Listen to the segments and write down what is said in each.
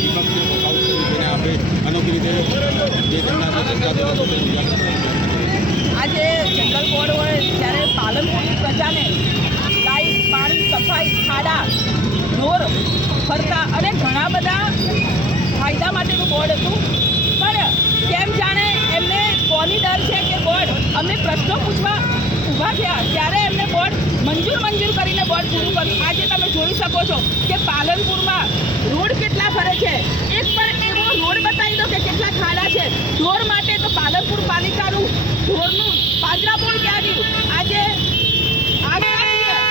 વિપક્ષને walkout કર્યું જેને આપણે અનોખી રીતે જે આજે જંગલ બોર્ડ હોય ત્યારે પાલનપુરની પ્રજાને લાઈટ, પાણી, સફાઈ, ખાડા, ઢોર ફરતા અને ઘણા બધા ફાયદા માટેનું બોર્ડ હતું. પણ કેમ જાણે એમને કોની ડર છે કે બોર્ડ અમે પ્રશ્નો પૂછવા ઊભા થયા ત્યારે એમને બોર્ડ મંજૂર કરીને બોર્ડ પૂરું કર્યું. આજે તમે જોઈ શકો છો કે પાલનપુરમાં રોડ કેટલા ફરે છે. એક પણ એવો રોડ બતાવી દો કે કેટલા ખાડા છે. ઢોર માટે તો પાલનપુર પાલિકાનું ઢોરનું પાંજરાપોળ ક્યાં ગયું. આજે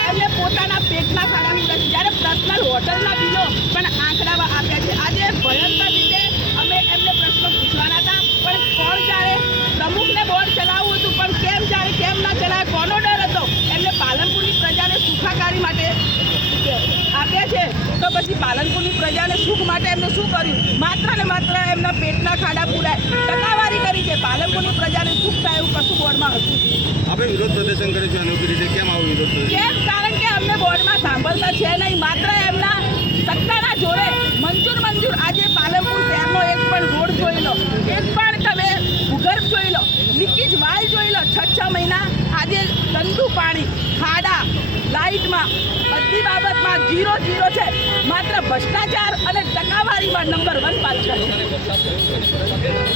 એમને પોતાના પેટના ખાડા મૂકે છે જ્યારે પર્સનલ હોટલના બિલો પણ આંકડા આપ્યા છે. આજે ભયંકર રીતે અમે એમને પ્રશ્નો પૂછવાના હતા પણ કોણ જાણે પ્રમુખને બોર્ડ ચલાવવું હતું પણ કેમ જાણે કેમ ના ચલાવે કોનો ડર હતો. એમને પાલનપુરની પ્રજાને સુખાકારી માટે આપ્યા છે તો પછી પાલનપુરની પ્રજાને સુખ માટે એમને શું કર્યું. માત્ર ને માત્ર એમના પેટના ખાડા પૂરાય ટકાવારી કરી છે. પાલનપુરની પ્રજાને સુખ થાય એવું કશું બોર્ડમાં હતું. આપણે વિરોધ પ્રદર્શન કર્યું છે અનોખી રીતે. કેમ આવું વિરોધ પ્રદર્શન? કેમ? કારણ કે અમને બોર્ડમાં સાંભળતા છે નહીં. માત્ર એમના સત્તાના જોડે મંજૂર આજે પાલનપુર શહેરનો એક પણ રોડ જોઈ લો, એક પણ તમે ભૂગર્ભ જોઈ લો, લીકેજ વાલ જોઈ લો. 6 મહિના આજે ગંદુ પાણી, ખાડા, લાઇટમાં બધી બાબતમાં 0 છે. માત્ર ભ્રષ્ટાચાર અને ટકાવારીમાં નંબર 1 પાછળ છે.